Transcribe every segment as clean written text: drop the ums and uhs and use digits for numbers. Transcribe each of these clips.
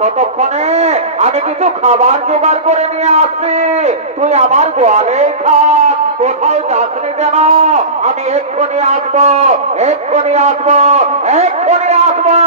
ততক্ষণে আমি কিছু খাবার জোগাড় করে নিয়ে আসছি, তুই আমার গোয়ালে থাক, কোথাও যাসনি কেন? আমি এক্ষুনি আসবো, এক্ষুনি আসবো, এক্ষুনি আসবো।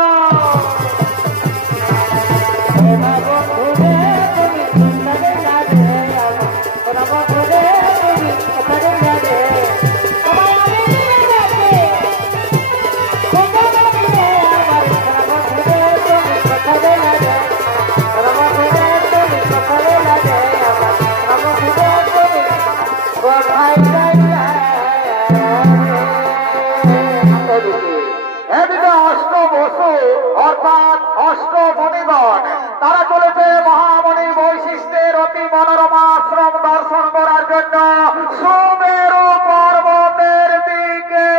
অর্থাৎ অষ্টমণিগণ তারা চলেছে মহামণি বৈশিষ্ট্যের অতি মনোরমা আশ্রম দর্শন করার জন্য সুমেরু পর্বতের দিকে।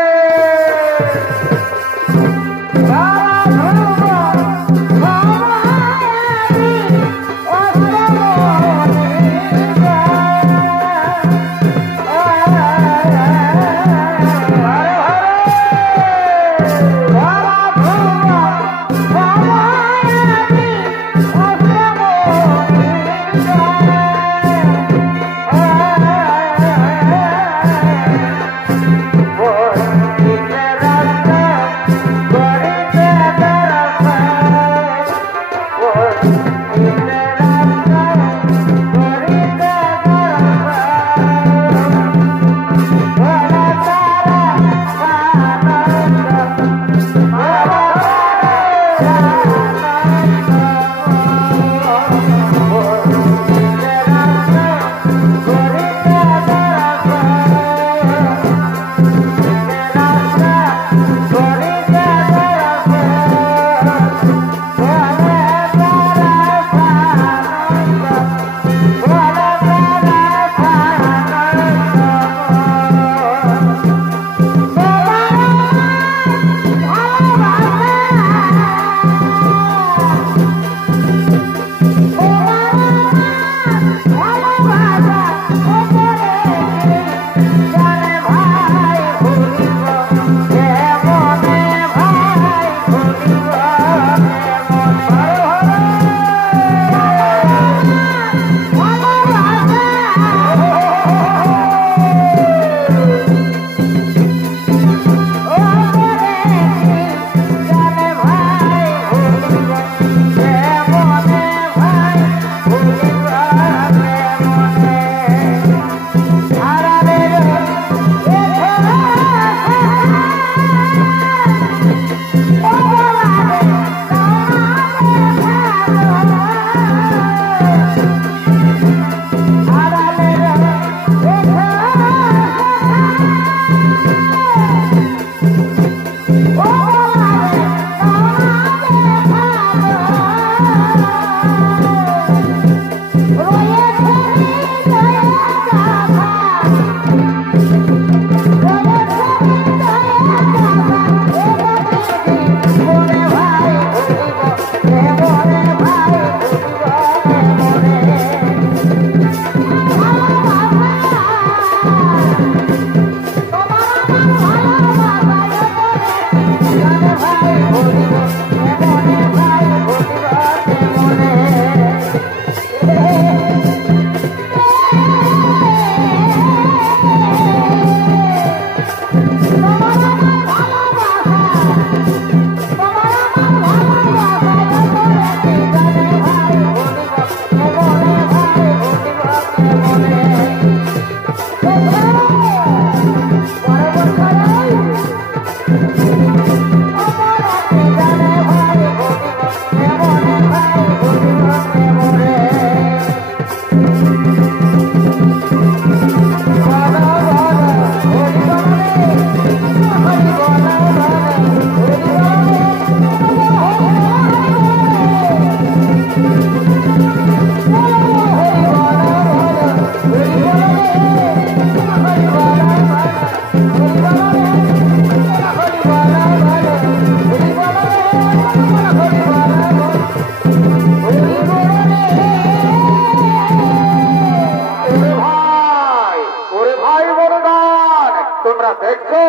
তোমরা দেখছো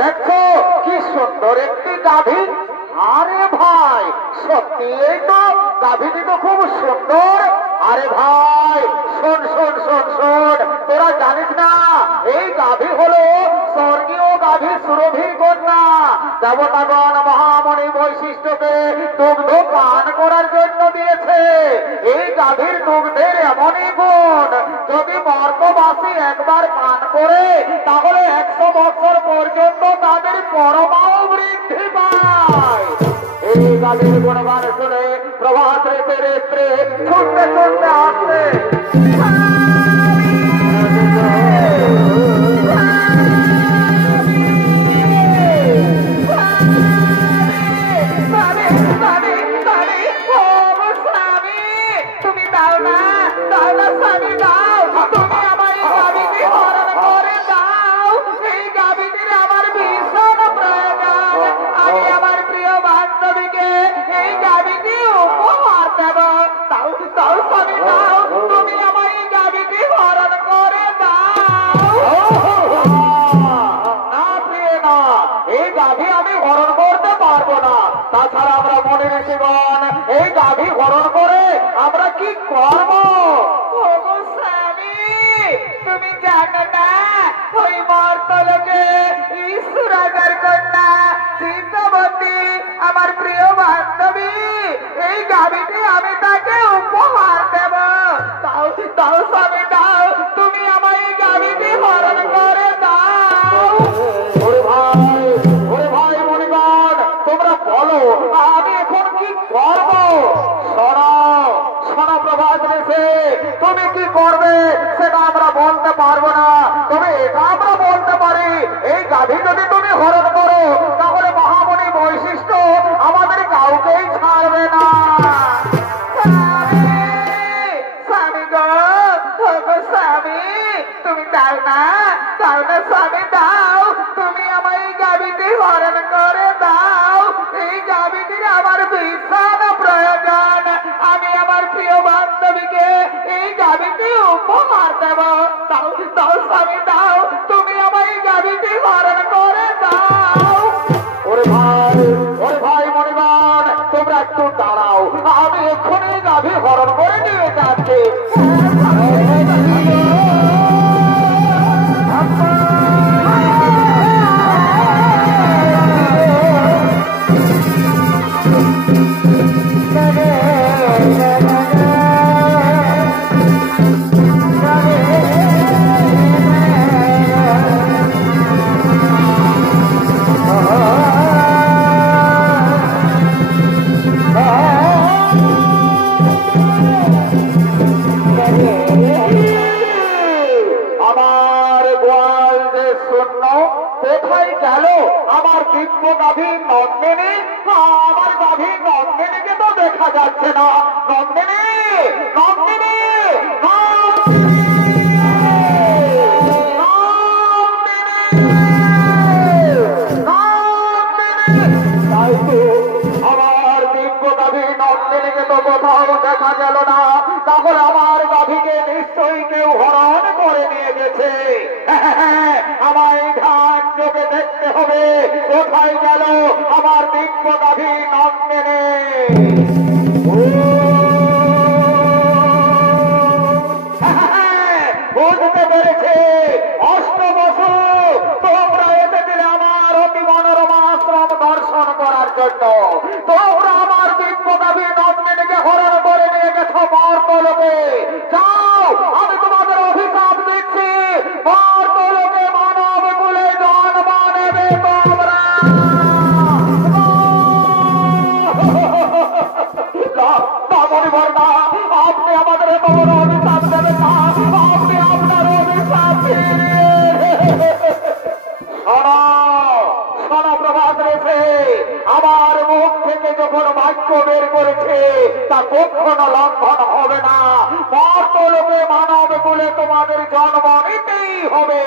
দেখছো কি সুন্দর একটি গাভী। আরে ভাই সত্যি এই তো গাভীটি তো খুব সুন্দর। আরে ভাই শোন শোন শোন শোন, তোরা জানিস না এই গাভী হলো স্বর্গীয় গাভী সুরভির কন্যা। দেবতাগণ মহামণি বৈশিষ্ট্যকে দুগ্ধ পান করার জন্য দিয়েছে। এই গাভীর দুগ্ধের এমনই গুণ, যদি মর্তবাসী একবার পান করে তাহলে 100 বছর পর্যন্ত তাদের পরমাও বৃদ্ধি পায়। এই গাভীর গুণগান শুনে প্রভাত রেতে রেত্রে ছুটতে ছুটতে আসছে। তাছাড়া আমরা মনে ঋষিগণ এই গাভী হরণ করে আমরা কি করব? তুমি জানো না ওই মর্তলোকে ঈশ্বরাজার কন্যা চিত্তবতী আমার প্রিয় বান্ধবী, এই গাভীটি আমি তাকে উপহার দেব। তাও তাও স্বামী দাও, তুমি আমার এই গাভীটি হরণ করে দাও। ওরে ভাই মনিগণ, তোমরা বলো আমি এখন কি করব? শোনো শোনো প্রভাত রেখে, তুমি কি করবে সেটা আমরা বলতে পারবো না, তবে এটা আমরা বলতে পারি এই গাভী যদি তুমি হরণ করো তাহলে মহামণি বৈশিষ্ট্য আমাদের কাউকেই ছাড়বে না। স্বামী গো স্বামী, তুমি দাও না স্বামী দাও, তুমি আমার এই গাভীটি হরণ করে দাও। এই গাভীটির আমার ভীষণ প্রয়োজন, আমি আমার প্রিয় বান্ধবীকে এই গাভীটি উপহার দেব। দাও দাও স্বামী দাও, তুমি আমার এই গাভীটি হরণ করে দাও। ওরে ভাই মনিগণ, তোমরা একটু দাঁড়াও, আমি এক্ষুনি গাভী হরণ করে নিয়ে যাচ্ছি। কোথায় গেল আমার দিব্য গাভী নন্দিনী? আমার গাভী নন্দিনীকে তো দেখা যাচ্ছে না। নন্দিনী নন্দিনী তাই তো আমার দিব্য গাভী নন্দিনীকে তো কোথাও দেখা গেল না, তাহলে আমার গাভীকে নিশ্চয়ই কেউ হরণ করে নিয়ে গেছে। আমায় ধ্যান যোগে দেখতে হবে কোথায় গেল আমার দিব্য গাভী নন্দিনী। বুঝতে পেরেছে অষ্টবসু, তোমরা এসেছিলে আমার অতি মনোরমা আশ্রম দর্শন করার জন্য। তোমরা আমার দিব্য গাভী নন্দিনীকে হরণ করে নিয়ে গেছো মর্তলোকে। যাও, আমি তোমাদের অভিশাপ দিচ্ছি, মর্তলোকে মানব কুলে জন্ম নেবে তোমরা। আপনি আমাদের এত বড় অভিশাপ দেবেন না, আপনি আপনার অভিশাপ শোনো প্রভাত রেখে, আমার মুখ থেকে যখন বাক্য বের করেছে তা কখনো লঙ্ঘন হবে না। মর্তলোকে মানব কুলে তোমাদের জন্ম নিতেই হবে।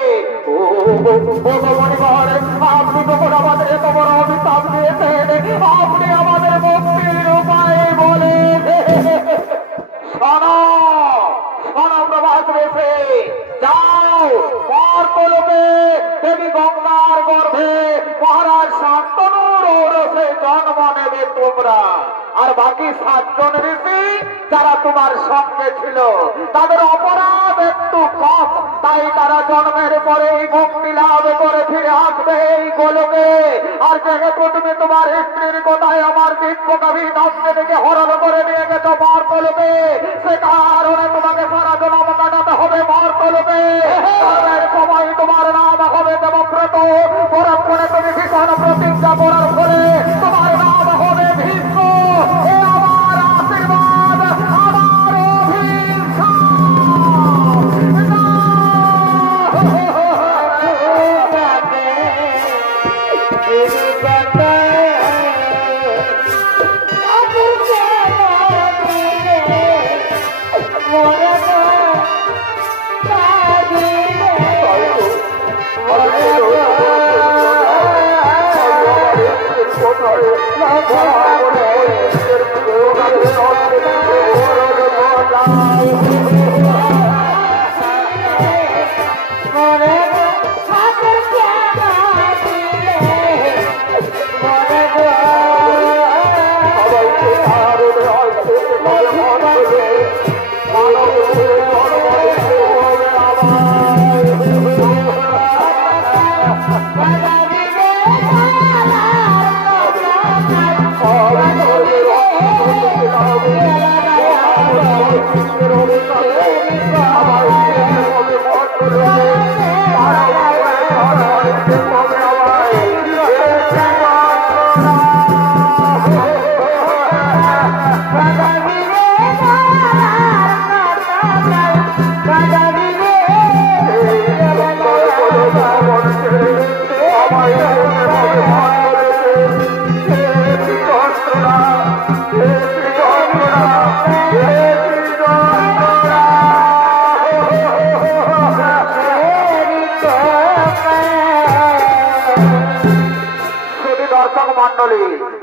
আপনি যখন আমাদের এত বড় অভিশাপ দিয়েছেন, আপনি আমাদের মুক্তির উপায় বলে শোনো প্রভাত রেখে, যাও মর্তলোকে দেবী গঙ্গা হবে তোমরা। আর বাকি 7 জন ঋষি যারা তোমার সঙ্গে ছিল তাদের অপরাধ একটু কম, তাই তারা জন্মের পরে মুক্তি লাভ করে ফিরে আসবে এই গোলকে। আর যেহেতু তুমি তোমার স্ত্রীর কোথায় আমার বিশ্বকবি নামকে থেকে হরণ করে নিয়ে গেছো মর্তলোকে, সে কারণে তোমাকে সারা জন্ম কাটাতে হবে মর্তলোকে। সময় তোমার নাম হবে দেবব্রত, পরক্ষণে তুমি ভীষণ প্রতিজ্ঞা করার ফলে তোমার নাম হবে ভীষ্ম। এ আমার আশীর্বাদ, আমার অভিশাপ।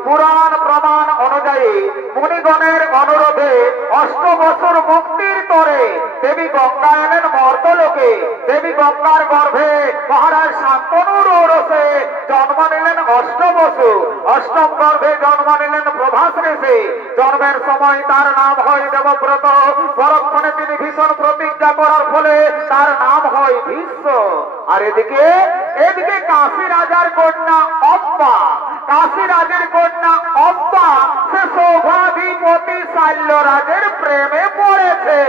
পুরাণ প্রমাণ অনুযায়ী মুনিগণের অনুরোধে 8 বছর মুক্তির তরে দেবী গঙ্গা এলেন মর্তলোকে। দেবী গঙ্গার গর্ভে মহারাজ শান্তনুর ওরসে জন্ম নিলেন 8 বছর। 8ম গর্ভে জন্ম নিলেন প্রভাস ঋষি। জন্মের সময় তার নাম হয় দেবব্রত, পরক্ষণে তিনি ভীষণ প্রতিজ্ঞা করার ফলে তার নাম হয় ভীষ্ম। আর এদিকে কাশী রাজার কন্যা অম্বা, কাশী রাজের কন্যা অম্বা সে সৌভাধিপতি শাল্যরাজের প্রেমে পড়েছে।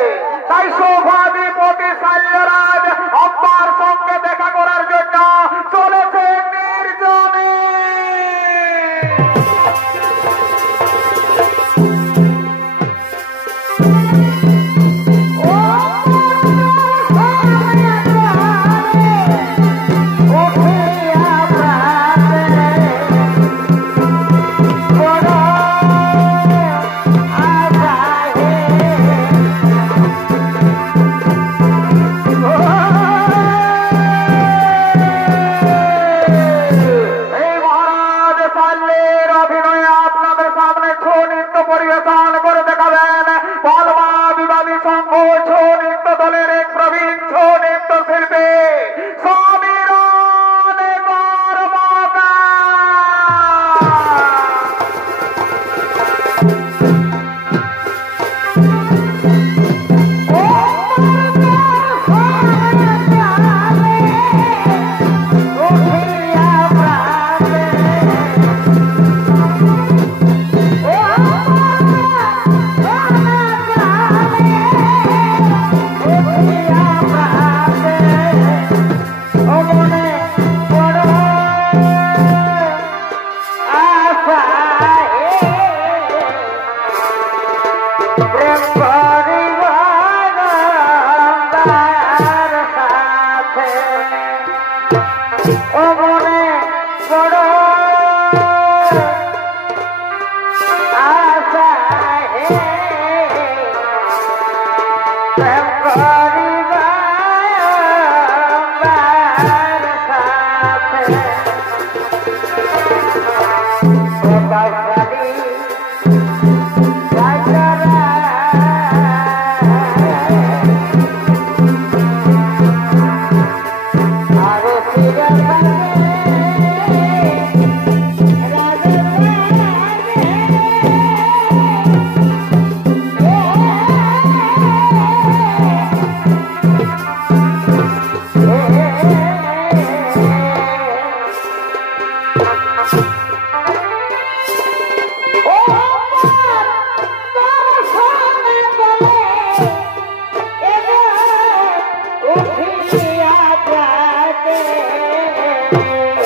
তাই সৌভাধিপতি শাল্যরাজ অম্বার সঙ্গে দেখা করার জন্য চলেছে নির্জনে। পরিবেশন করে দেখাবেন বলমা বিবাদী সংঘ ছৌ নৃত্য দলের এক প্রবীণ ছৌ নৃত্য শিল্পী সমীর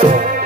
Yeah.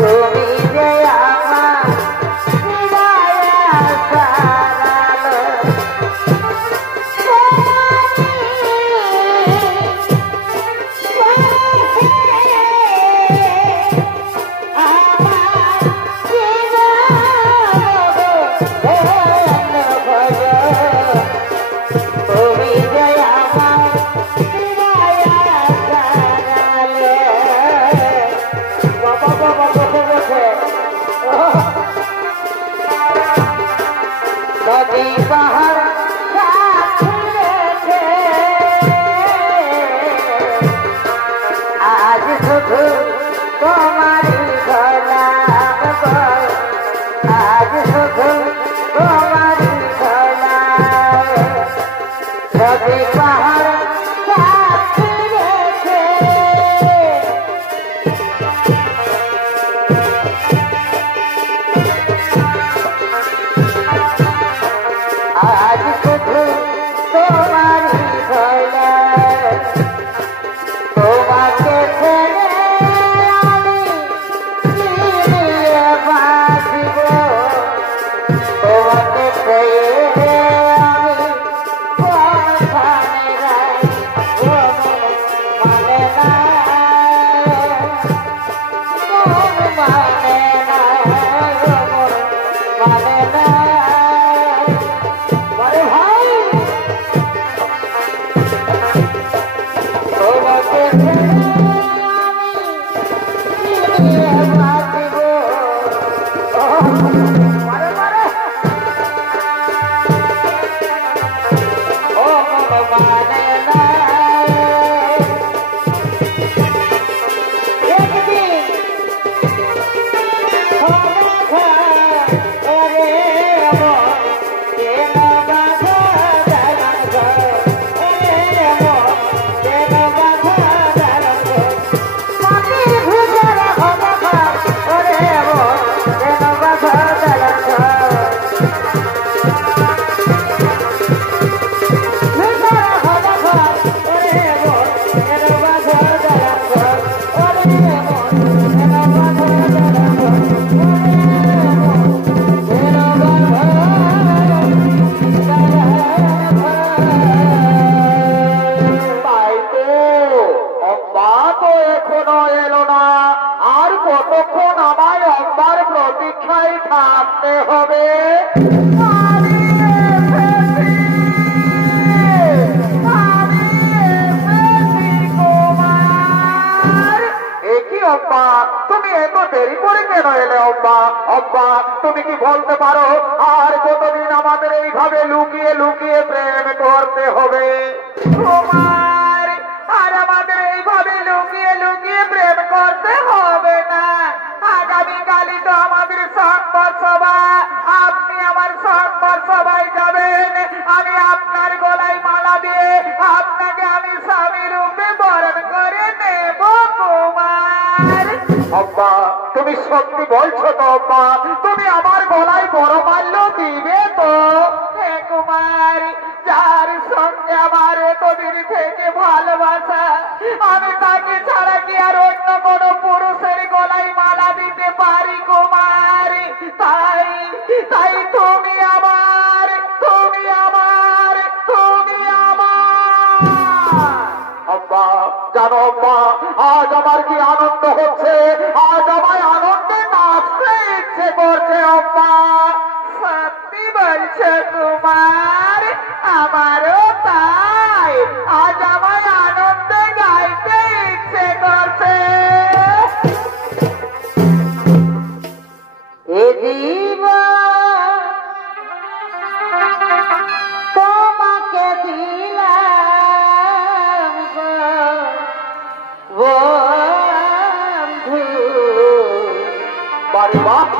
তুমি যে আমার হৃদয়ে সারালো নদী পাহাড় আজ শুধু তোমারই গোলাম বল আজ শুধু তোমারই গোলাম নদী পাহাড় সাক্ষী রেখে আজ শুধু তোমারই গোলাম তোমাকে ছেড়ে আমি চিনিয়ে বাঁচিব তোমাকে ছেড়ে আমি কোনখানে যাই মানে না মানে না মানে না বলে ভাই তোমাকে কতক্ষণ আমায় একবার প্রতীক্ষায় থাকতে হবে অব্বা তুমি এত দেরি করে কেন এলে অব্বা অব্বা তুমি কি বলতে পারো আর কতদিন আমাদের এইভাবে লুকিয়ে লুকিয়ে প্রেম করতে হবে তোমার আর আমাদের এইভাবে লুকিয়ে লুকিয়ে প্রেম করতে হবে না আগামীকালই তো আমাদের সংবাদ সভা আপনি আমার সংবাদ সভায় যাবেন আমি আপনার গলায় মালা দিয়ে আপনাকে আমি স্বামী রূপে বরণ করে নেব কুমার অব্বা তুমি সত্যি বলছো তো অব্বা তুমি আমার গলায় বড় মাল্য দিবে তো হে কুমার যার সঙ্গে আমার এতদিন থেকে ভালোবাসা আমি তাকে ছাড়া কি আর অন্য কোনো পুরুষের গলায় মালা দিতে পারি কুমার তাই তাই তুমি আমার তুমি আমার তুমি আমার অব্বা জানো অব্বা আজ আমার কি আনন্দ হচ্ছে আজ আমায় আনন্দে নাচতে ইচ্ছে করছে অব্বা সত্যি বলছে কুমার আমারও তাই আজ আমায় আনন্দে গাইতে ইচ্ছে করছে এ জীবন তোমাকে দিলাম বন্ধু বারে বাপ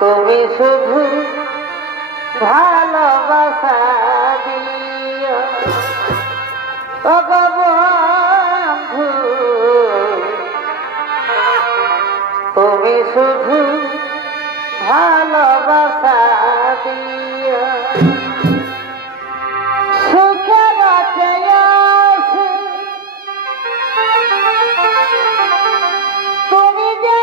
তুমি শুধু ভালোবাসা দিও ও গো বন্ধু তুমি শুধু ভালোবাসা দিও সুখের তুমি যে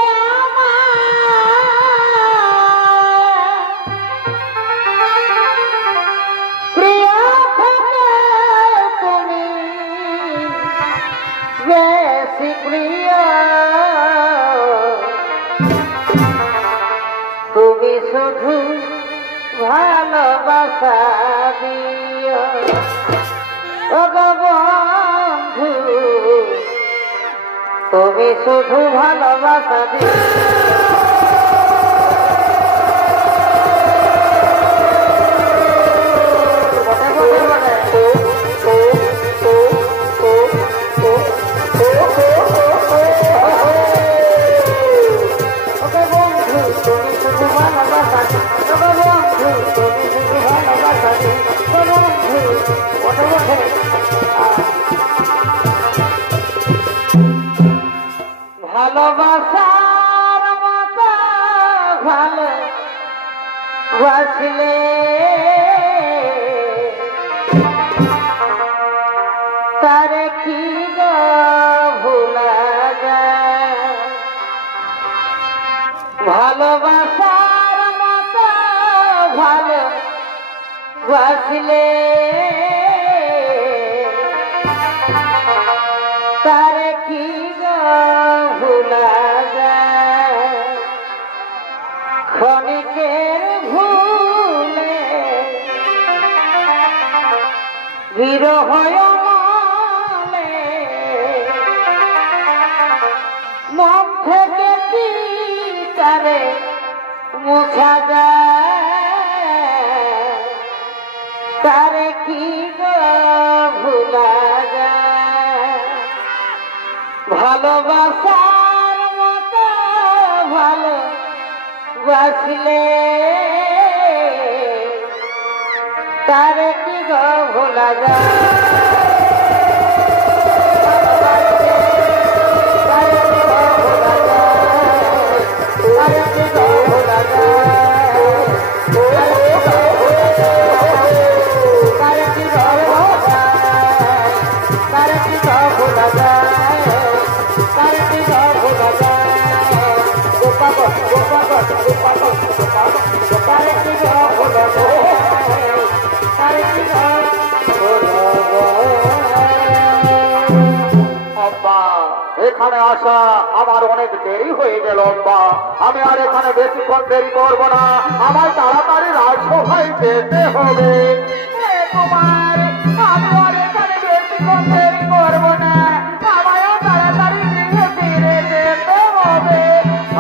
শুধু ভালোবাসা দিও ও গো বন্ধু, তুমি শুধু ভালোবাসা দিও। ভালোবাসার মতো ভালো বাসলে তারে কি গো ভোলা যায়, ভালোবাসার মতো ভালো বাসলে তারে কি গো ভোলা যায়, ক্ষণিকের ভুলে বিরহ মনে মন থেকে কি তারে মুছা যায়, তারে কি গো ভোলা যায়, ভালোবাসার মতো ভালো বাসলে তারে কি গো ভোলা যায়, তারে কি গো ভোলা যায়, তারে কি গো ভোলা যায়, তারে কি গো ভোলা যায়, তারে কি গো ভোলা যায়, গোপাল গোপাল গোপাল গোপাল তারে কি গো ভোলা যায়, তারে কি গো ভোলা যায়। আব্বা, এখানে আসা আমার অনেক দেরি হয়ে গেল আব্বা, আমি আর এখানে বেশিক্ষণ দেরি করবো না, আমায় তাড়াতাড়ি রাজসভায় যেতে হবে। কুমার, আমি আর এখানে বেশিক্ষণ দেরি করবো না, আমায়ও তাড়াতাড়ি গৃহে ফিরে যেতে হবে।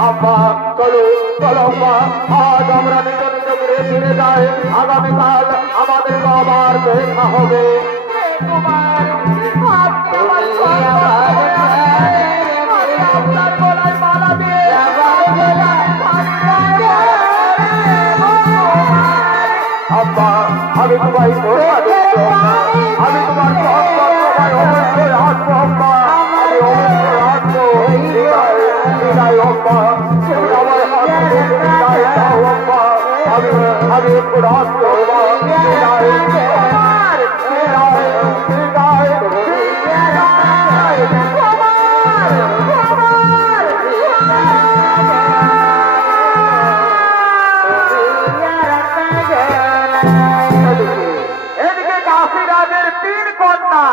আব্বা চলো চলো আব্বা, আজ আমরা নিজ নিজ গৃহে ফিরে যাই, আগামীকাল আমাদের তো আবার দেখা হবে। কুমার, আপনি আমার আপনার গলায় মালা দিয়ে আব্বা, আমি তোমায় ধোঁকা দিচ্ছি আব্বা, আমি তোমার সবাই অবশ্যই আসবো আব্বা, আমি অবশ্যই আসবো। বিদায় বিদায় আব্বা, তুমি আমার হাত থেকে বিদায় দাও আব্বা, আমি একটু আসবো আব্বা। বিদায় বিদায় বিদায় এদিকে কাশীরাজের 3 কন্যা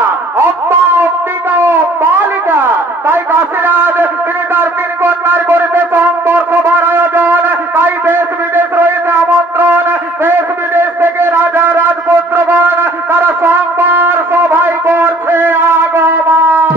অম্বা, অম্বিকা ও বালিকা, তাই কাশীরাজ তিনি তার 3 কন্যার করেছে সংবর্ষবার আয়োজন, তাই দেশ বিদেশ রয়েছে আমন্ত্রণ, দেশ বিদেশ থেকে রাজা রাজপুত্রগণ তারা সংবার সভায় করছে আগমন।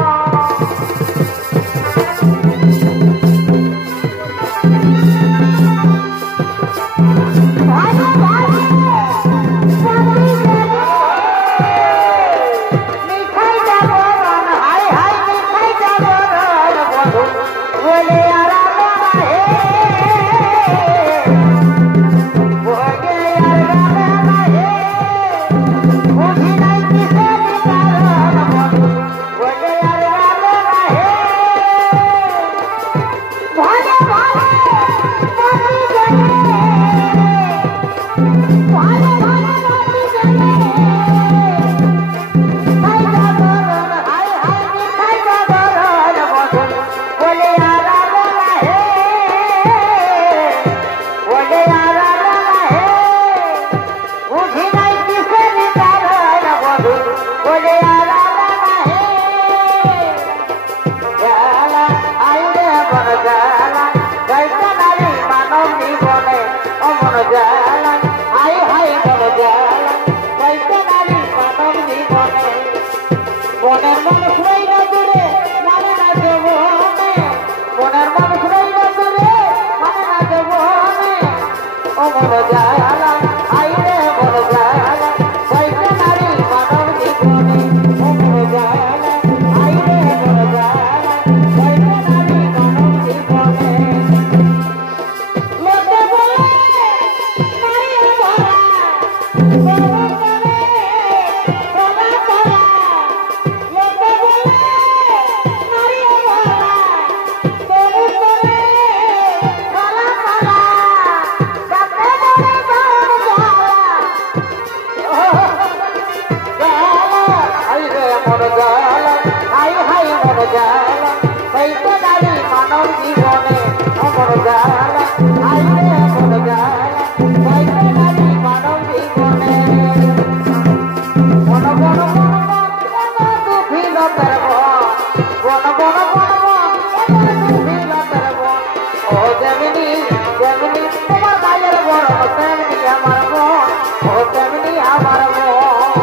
তেমনি তোমার গায়ের গরম তেমনি আমার মন ও তেমনি আমার মন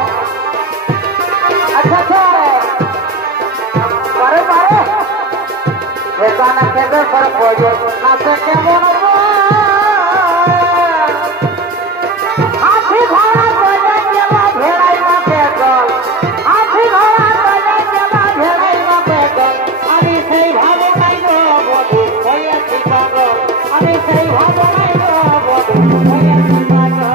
আচ্ছা পারে পারে সেখানে খেতে পর প্রয়োজন আছে কেমন হাতি ঘোড়া চলে গেলা ভেড়াই মাঠে জল হাতি ঘোড়া চলে গেলা ভেড়াই মাঠে জল আমি সেই ভাবনাই বধু হইয়াছি পাগল আমি সেই ভাবনাই বধু হইয়াছি পাগল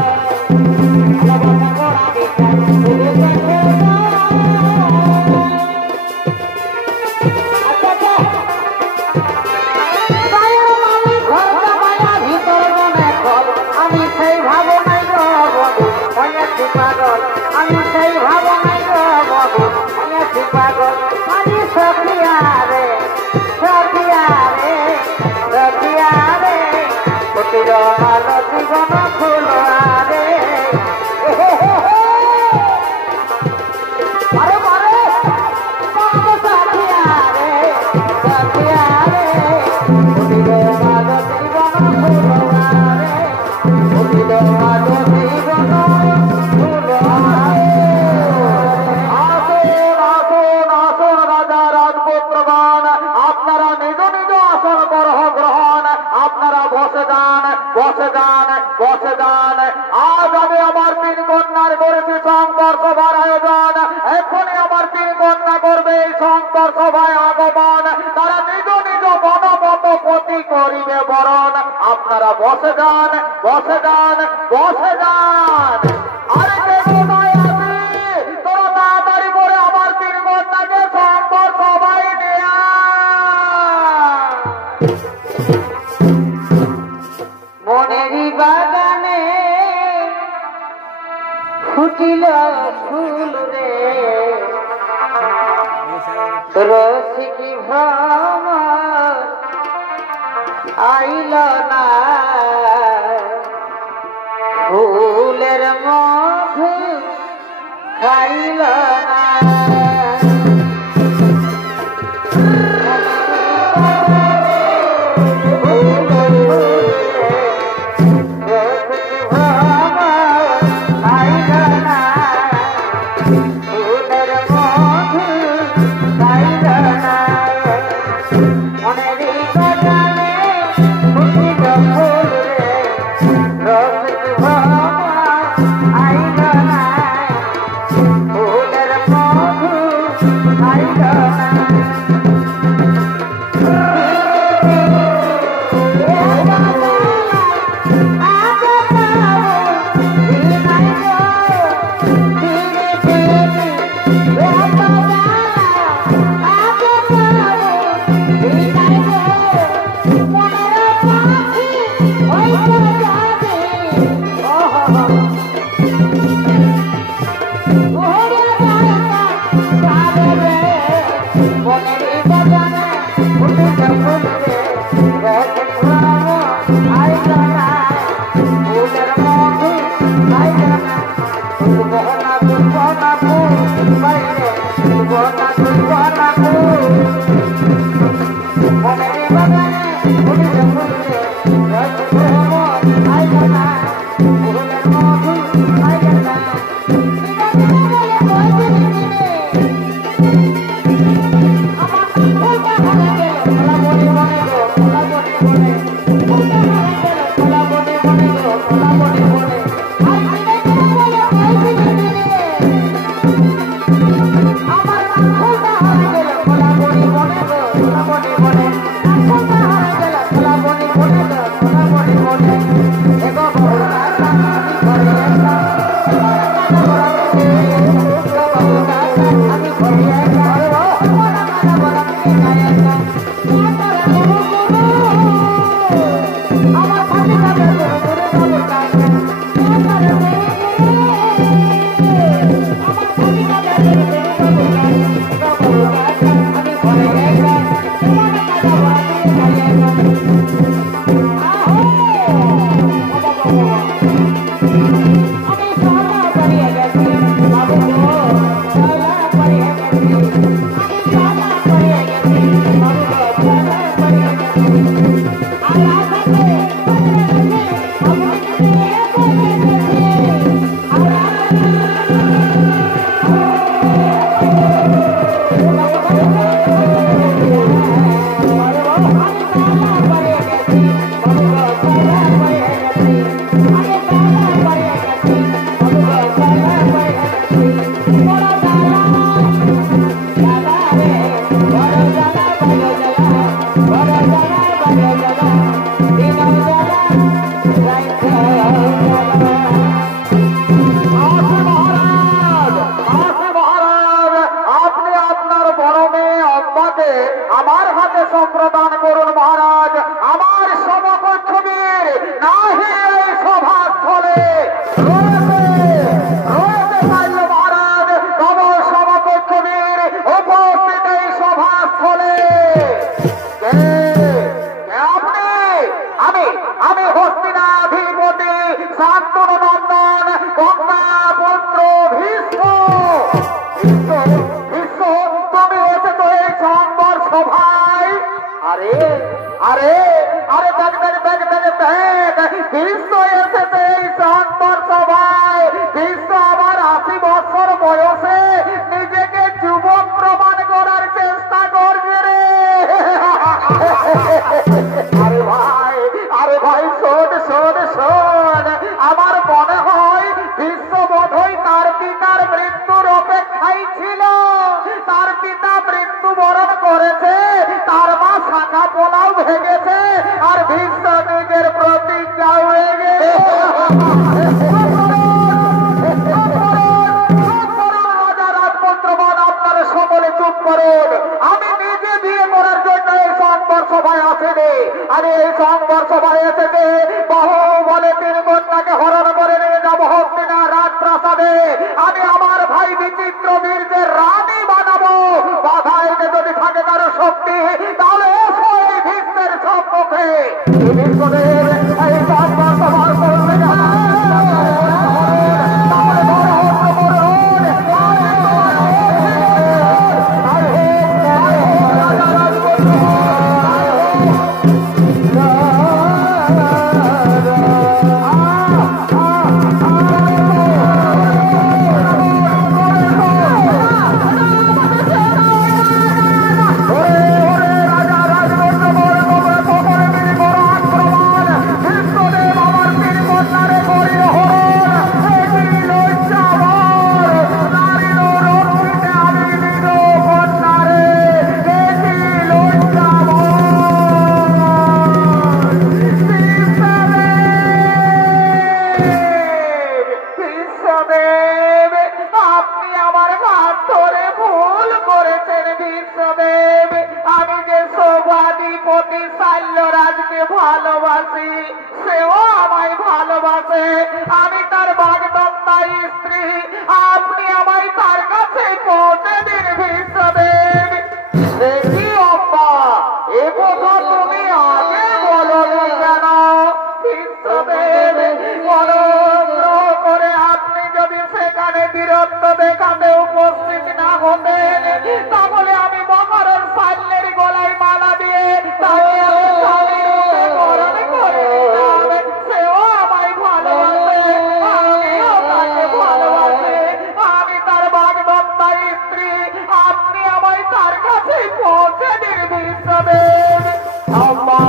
ভালোবাসা করা বিচার শুধু দেখো পাগল আমি সেই ভাবনাই বধু হইয়াছি পাগল আমি সখিয়া রে কুটির আলো জীবন ফুল রে আরে মারে সখিয়া রে কুটির আলো জীবন ফুল রে কুটির আলো জীবন বসে যান আজ আমি আমার তিন কন্যার করেছি শঙ্কর সভার আয়োজন এখনই আমার তিন কন্যা করবে এই শঙ্কর সভায় আগমন তারা নিজ নিজ মনোমত ক্ষতি করিবে বরণ আপনারা বসে যান আরে কেন নয় আমি তোরা তাড়াতাড়ি করে আমার তিন কন্যাকে শঙ্কর সভায় নিয়ে মনেরই বাগানে ফুটিল ফুল রে রসিকি ভ্রমর আইল না ফুলের মধু খাইল না ফুলের আমি হস্তিনাধিপতি শান্তনু নন্দন গঙ্গা পুত্র ভীষ্ম। ভীষ্ম তুমি এসেছো এই সংবর সভায়। আরে আরে আরে দেখ দেখ দেখ দেখ দেখ ভীষ্ম এসেছে এই সংবর সভায়। ভীষ্ম আবার 80 বছর বয়সে নিজেকে যুবক প্রমাণ করার চেষ্টা করছে রে। আরে ভাই শোন শোন শোন, আমার মনে হয় ভীষ্ম বোধহয় তার পিতার মৃত্যুর অপেক্ষায় ছিল। তার পিতা মৃত্যুবরণ করেছে, তার মা শাখা পোলাও ভেঙেছে, আর ভীষ্ম নিজের প্রতিজ্ঞা হয়ে গেছে। রাজা রাজপুত্রগণ আপনারা সকলে চুপ করুন। আমি নিজে বিয়ে করার জন্য এই সংবর সভায় আসেনি। আমি এই সংবর সভায় এসেছে বহু বলে 3 কন্যাকে হরণ করে নিয়ে যাবো হস্তিনা রাজপ্রাসাদে। আমি আমার ভাই বিচিত্র বীর্যের রানী বানাবো। বাধা এনে যদি থাকে কারো শক্তি, তাহলে এসো এই ভীষ্মের সম্মুখে। ভীষ্মদেব এই সংবর সভার করবে না। ভালোবাসি, সেও আমায় ভালোবাসে। আমি তার বাগদত্তার স্ত্রী। আপনি আমায় তার কাছে পৌঁছে দিন ভীষ্মদেব। দেখি অম্বা, এ কথা তুমি আগে বলোনি কেন? ভীষ্মদেব অনুগ্রহ করে আপনি যদি সেখানে বীরত্ব দেখাতে উপস্থিত না হতেন, তাহলে আমি মকরের সাল্যের গলায় মালা দিয়ে তাকে আমি স্বামীর রূপে বরণ করে নিতাম। সেও আমায় ভালোবাসে, আমিও তাকে ভালোবাসি। আমি তার বাগদত্তার স্ত্রী। আপনি আমায় তার কাছে পৌঁছে দিন ভীষ্মদেব। আম্মা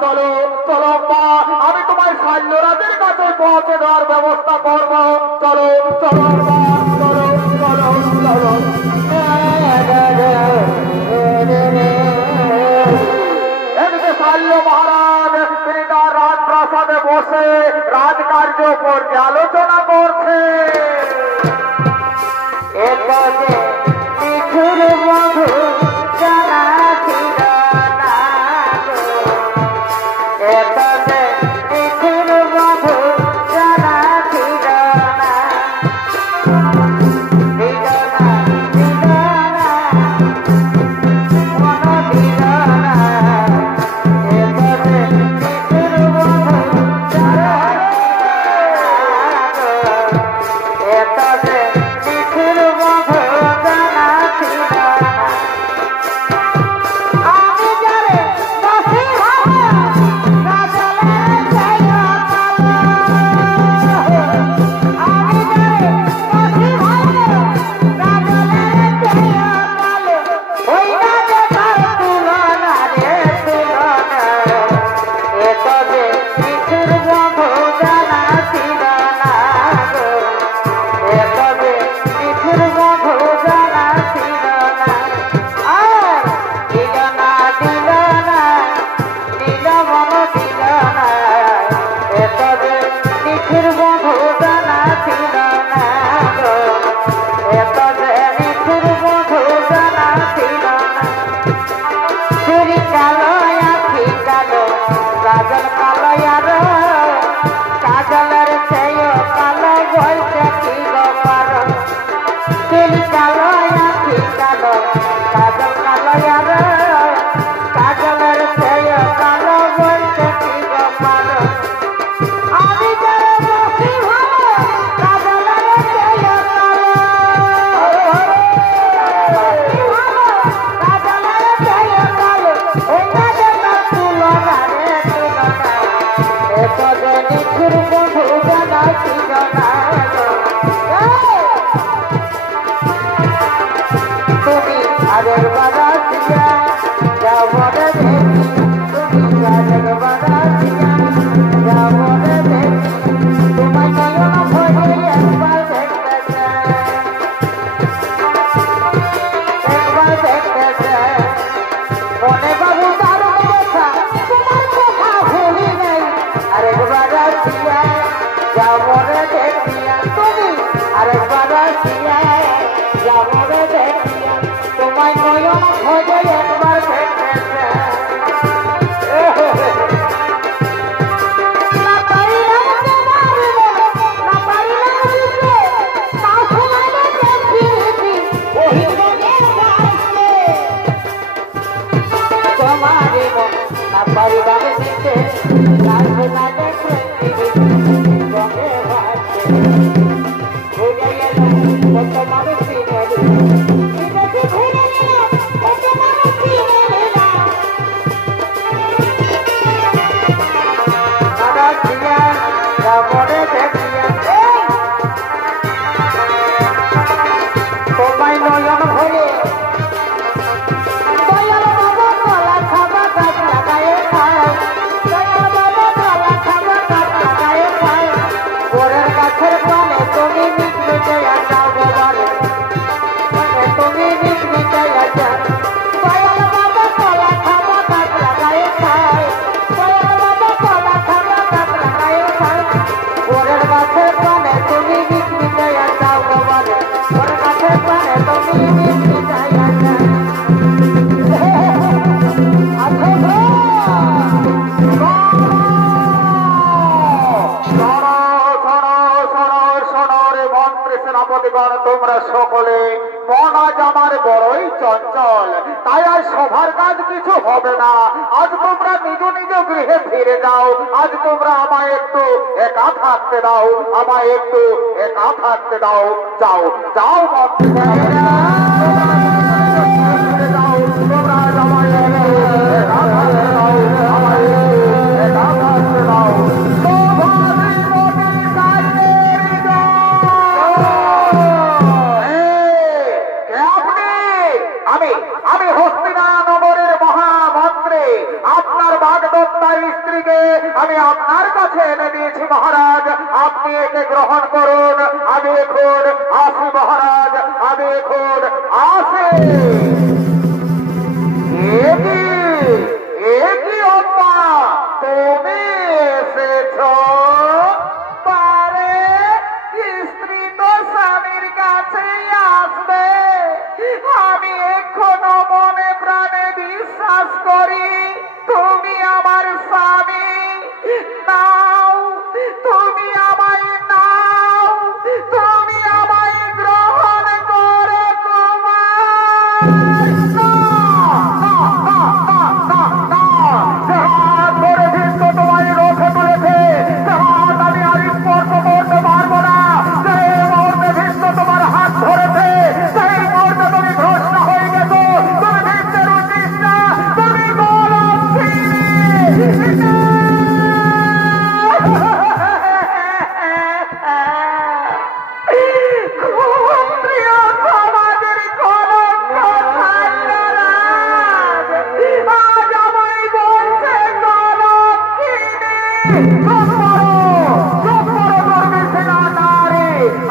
চলো চলো মা, আমি তোমার সাল্যরাজের কাছে পৌঁছে দেওয়ার ব্যবস্থা করবো। চলো চলো মা, চলো চলো চলো। এদিকে শাল্য মহারাজ তিনি তার রাজপ্রাসাদে বসে রাজকার্য পর্যালোচনা করছে। কালো কালো দিয়া যাবরে দেখিয়া তুমি আরেকবার দিয়া যাবরে দেখিয়া তোমায় নয়ন ভরে একবার দেখেছে Bari dite, laje laje prendigi, gonge bhaje. Bhule gelo, koto manus dine dilo. Idete bhule gelo, koto manus dine dilo. Ada kiya, jamone dekhiya. Tomai noyon bhole. তোমরা সকলে মন আজ আমার বড়ই চঞ্চল তাই আজ সভার কাজ কিছু হবে না আজ তোমরা নিজ নিজ গৃহে ফিরে যাও আজ তোমরা আমায় একটু একা থাকতে দাও আমায় একটু একা থাকতে দাও যাও যাও মন্ত্রীরা যাও তোমরা আমায় একা থাকতে দাও আমায় একা থাকতে দাও আমি হস্তিনানগরের মহামন্ত্রী আপনার বাগদত্তার স্ত্রীকে আমি আপনার কাছে এনে দিয়েছি মহারাজ আপনি একে গ্রহণ করুন আমি এখন আসি মহারাজ আমি এখন আসি একই অম্মা তুমি এসেছ পারে স্ত্রী তো স্বামীর কাছে আসবে আমি এখনো মনে প্রাণে বিশ্বাস করি তুমি আমার স্বামী নাও তুমি আমায় নাও তুমি আমায় গ্রহণ করে তোমায় রোখে তুলেছে আমি আর স্পর্শ করতে পারবো না সেই মুহূর্তে ভীষ্ম তোমার হাত ধরেছে সেই মুহূর্তে তুমি ভ্রষ্ট হয়ে গেছো তুমি ভীষ্মের উদ্দেশ্য তুমি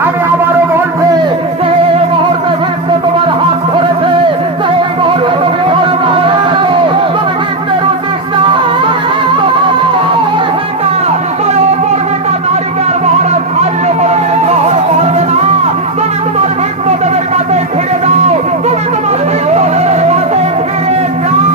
আমি আবারও বলছি যে মুহূর্তে ভীষ্ম তোমার হাত ধরেছে সেই মুহূর্তে তুমি নারীকার মহারাজ খাদ্য গ্রহণ করবে না তুমি তোমার ভীষ্মদেবের কাছে ফিরে যাও তুমি তোমার ভীষ্মদেবের কাছে ফিরে যাও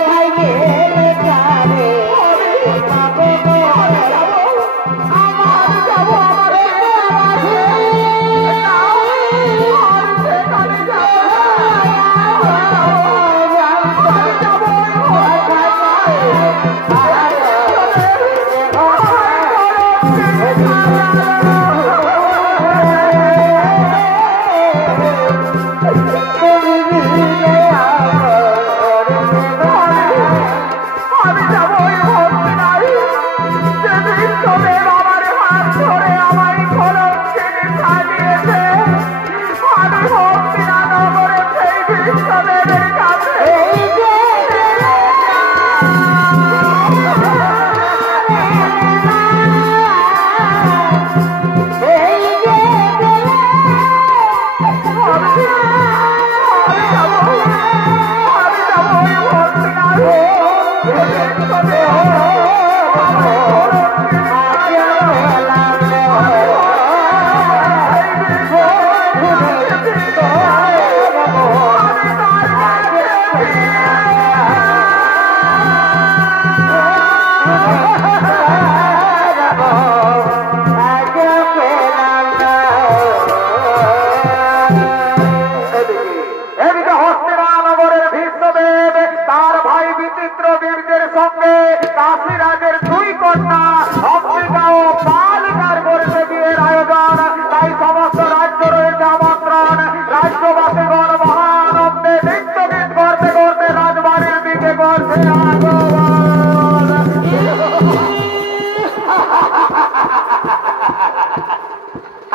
কোথায় গেলে যাবে পাবো গো আমার যাবো আমার মাঝে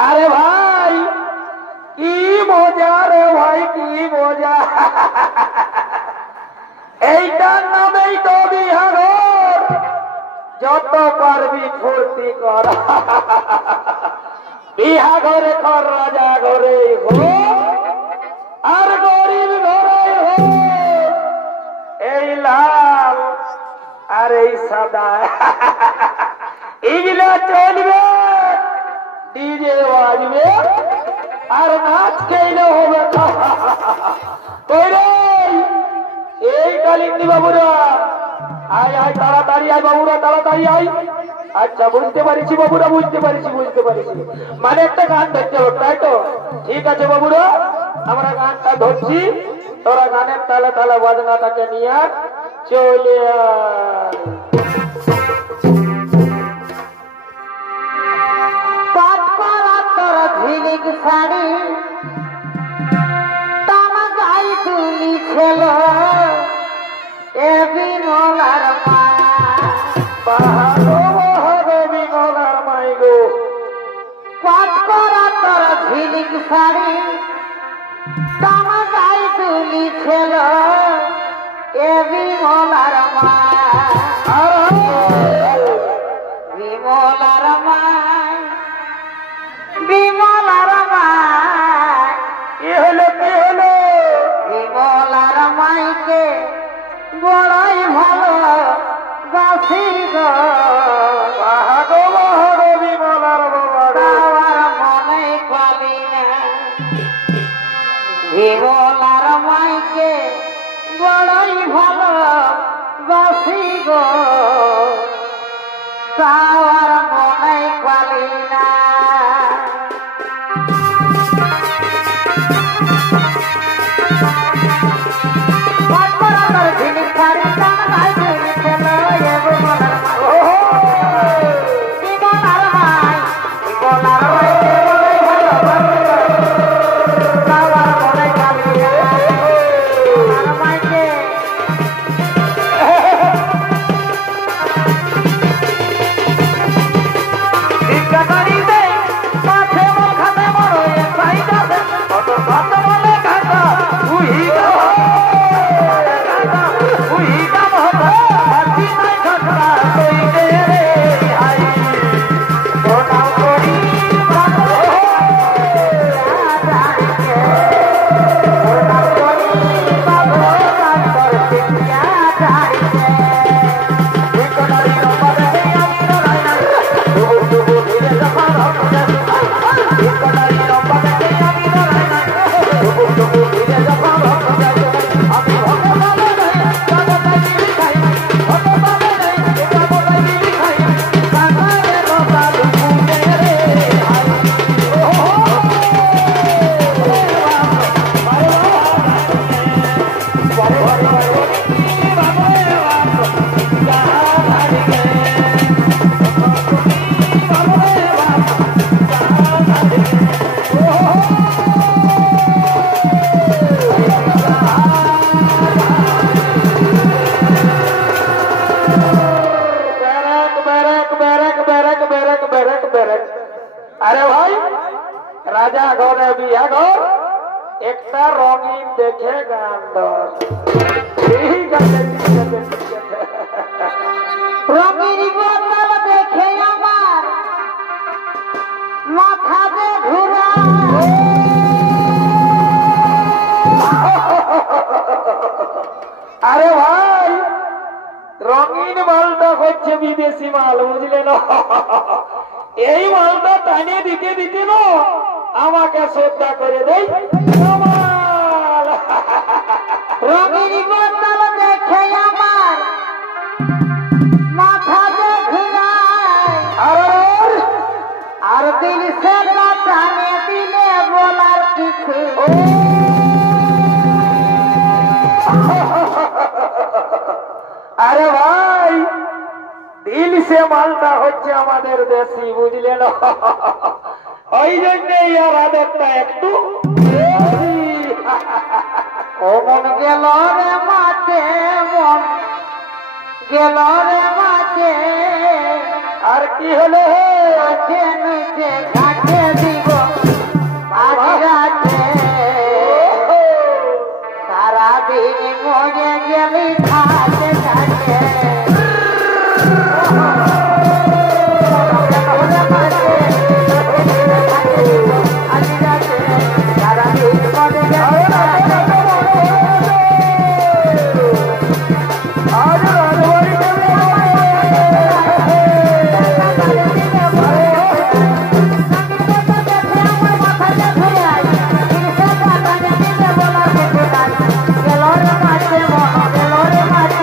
আরে ভাই কি মজা রে ভাই কি মজা এইটার নামেই তো বিহাগর যত পারবি ফুর্তি কর বিহাগরে কর রাজা ঘরে হো আর গরিব ঘরে হো এই লাল আর এই সাদা এগুলা চলবে ডিজে বাজবে আর নাচ খেলে হবে এই কালিন্দী বাবুরা আয় আয় তাড়াতাড়ি আয় বাবুরা তাড়াতাড়ি আয় আচ্ছা বুঝতে পারছি বাবুরা বুঝতে পারছি মানে একটা গান ধরতে হবে তাই তো ঠিক আছে বাবুরা আমরা গানটা ধরছি তোরা গানের তালে তালে বাজনাটাকে নিয়ে চলে ঝিলিক শাড়ি টানা গাই তুলি ছিল এ বিমলার মা বিমলার মাই গো পাট করা তোর ঝিলিক শাড়ি টানা গাই তুলি ছিল এ বিমলার মা বিমলার মা বিমলার মাই কি হলো বিমলার মাইকে বড়ই ভালো বাসি গো বিমলার বাবার মনে পালি না বিমলার মাইকে বড়ই ভালো বাসি গো তার মনে পালি না I'm আরে ভাই রাজা ঘরে বিয়া ঘর একটা রঙিন দেখে গান ধর রঙিন বোতল দেখে আমার মাথাতে ঘুরা আরে ভাই রঙিন মালটা হচ্ছে বিদেশি মাল বুঝলে না এই মালটা টানিয়ে দিতে দিতে না আমাকে শ্রদ্ধা করে দেয় মাল। রঙিন বোতল দেখে আমার মাথাতে ঘুরায় আর দিল সে টানে দিলে বলার কিছু আরে ভাই দিল সে মালটা হচ্ছে আমাদের দেশি বুঝলে না ওই জন্য ইয়ার আদরটা একটু ও মন গেল রে মাঠে মন গেল রে মাঠে আর কি হলো মাঠে নিচে ঘাটে দিব রাতে সারাদিন মরে গেলি ঘাটে ঘাটে সারাদিন মরে গেলি গেল রে মাঠে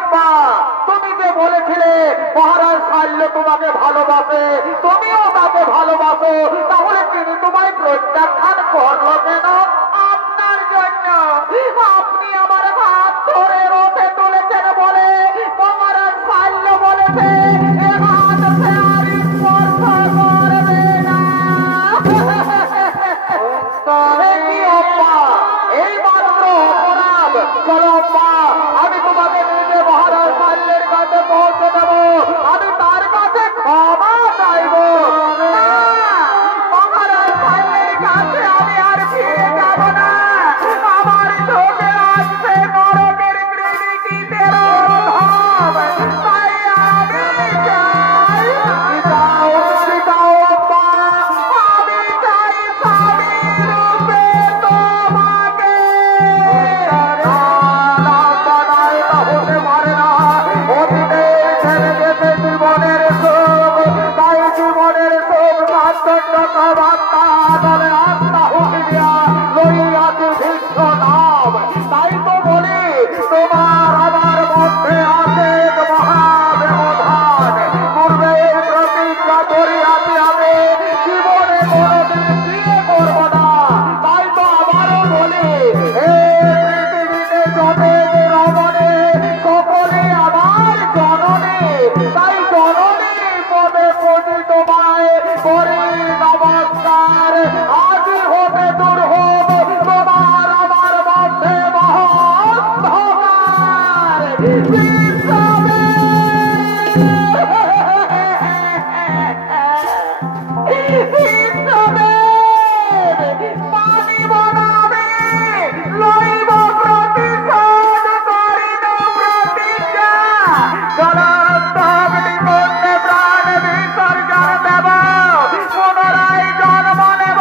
অব্বা, তুমি যে বলেছিলে মহারাজ শাল্য তোমাকে ভালোবাসে, তুমিও তাকে ভালোবাসো, তাহলে তিনি তোমায় প্রত্যাখ্যান করলো কেন? আপনার জন্য। আপনি আমার হাত ধরে রথে তুলেছেন বলে মহারাজ শাল্য বলেছে এ হাত সে আর স্পর্শ করবে না। এই মাত্র অপরাধ। চলো অব্বা, আমি তোমাকে নিজে মহারাজ শাল্যের কাছে পৌঁছে দেবো, আমি তার কাছে ক্ষমা চাইব। মহারাজ শাল্যের কাছে আমি আর ফিরে যাব না। আমার চোখে আসছে নরকের কৃমিকীটের অভাব, তাই আমি চাই শিখাও অব্বা, আমি চাই স্বামী রূপে তোমাকে। হতে পারে না, অতীতে ছেড়ে গেছে জীবনের সুখ, তাই জীবনের সুখ সার্থক বার্তা দলে আত্মা হুকি দিয়া লইয়াছি ভীষ্ম নাম। তাই তো বলি তোমার আমার মধ্যে আছে এক মহাব্যবধান। পূর্বে প্রতিজ্ঞা করিয়াছি আমি জীবনে কোনদিন বিয়ে করব না। তাই তো আবারও বলি পৃথিবীতে যবে রমণী সকলে আমার জননী, তাই জননী পদে পুজি তোমায় করি নমস্কার। আজি হতে দূর হোক তোমার আমার মধ্যে মহান্ধকার। মানিব না আমি, লইব প্রতিশোধ, করিব প্রতিজ্ঞা। জলান্তগ্নি মধ্যে প্রাণ বিসর্জন দেব, পুনরায় জন্ম নেব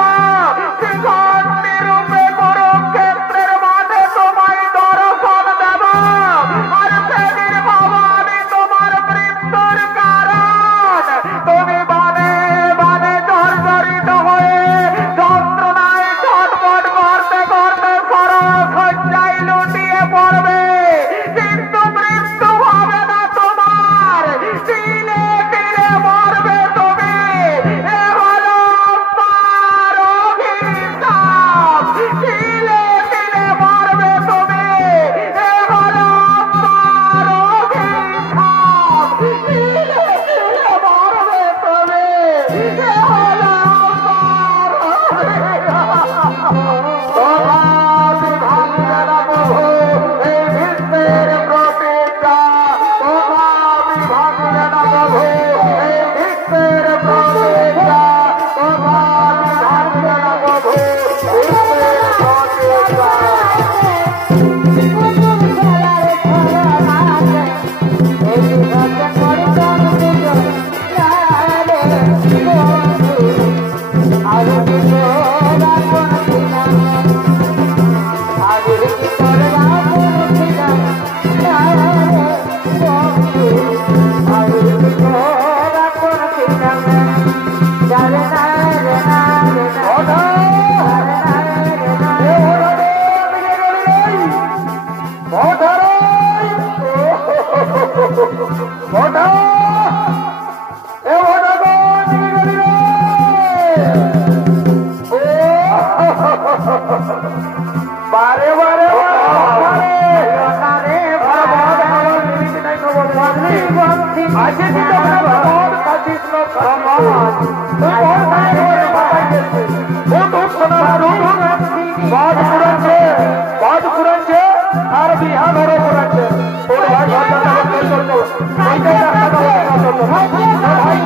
শিখণ্ডী রূপে কুরুক্ষেত্রের মাঠে তোমায় দর্শন দেব। আর সেদিন ভবানী তোমার মৃত্যুর কারণ। তুমি বানে বানে জর্জরিত হয়ে যন্ত্রণায় ছটফট করতে করতে সরসজ্জায় লুটিয়ে পড়বে, কিন্তু মৃত্যু হবে না তোমার, তিলে তিলে মরবে তুমি। এ হলো আমার অভিশাপ, তিলে তিলে মরবে তুমি। এ হলো আমার অভিশাপ, তিলে তিলে মরবে তুমি। এ হলো আমার তোমাকে ভাঙবে না প্রভু এই ভীষ্মের প্রতিজ্ঞা, তোমাকে ভাঙবে না প্রভু এই ভীষ্মের প্রতিজ্ঞা, তোমাকে ভাঙবে না প্রভু ভীষ্মের প্রতিজ্ঞা। বারে বারে আর বিহার পুরাচ্ছে ভাই